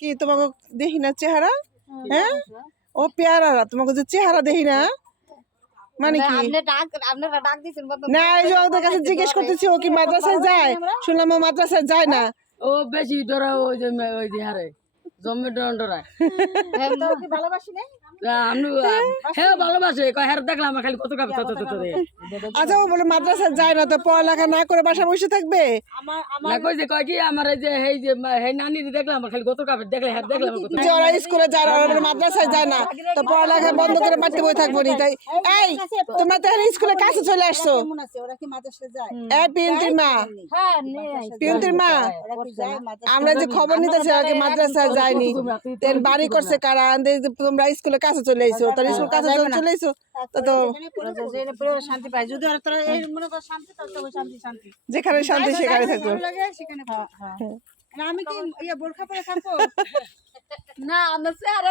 কি তোমাকে দেখি না চেহারা? হ্যাঁ, ও পেয়ারা, তোমাকে যে চেহারা দেখি না মানে কি? না, এই যে ওদের কাছে জিজ্ঞেস করতেছি ও কি মাদ্রাসায় যায়, শুনলাম ও মাদ্রাসায় যায় না। ও বেশি ডরা, ওই যে হারে জম্মে ডরায়। হ্যাঁ ভালোবাসে, হ্যাঁ দেখলাম খালি কত কাপ। আচ্ছা, ও বলে মাদ্রাসায় যায় না, তো পড়ালেখা না করে বাসা বসে থাকবে? না কইছে কয় কি আমার এই যে হেই নানি দেখলাম খালি কত কাপ দেখলে, হ্যাঁ দেখলাম কত। যে ওরা স্কুলে যায় না, ওরা বলে মাদ্রাসায় যায় না, তো পড়ালেখা বন্ধ করে বাড়িতে বসে থাকবো নি? তাই এই তোমরা তো স্কুলের কাছে চলে আসছো। এই পিয়ন্তির মা, পিয়ন্তির মা, আমরা যে খবর নিতেছি ওকে মাদ্রাসায় যায়নি, তেন বাড়ি করছে কারা, তোমরা স্কুলের কাছে চলে আইছো, তার স্কুল কাছে চলে আইছো, তো শান্তি পাই। যদি ওরা তোরা এই মনে কর শান্তি, তাহলে শান্তি যেখানে শান্তি সেখানে থাকো। সেখানে আমি কি বোরখা পরে থাকবো? না, আমরা চেহারা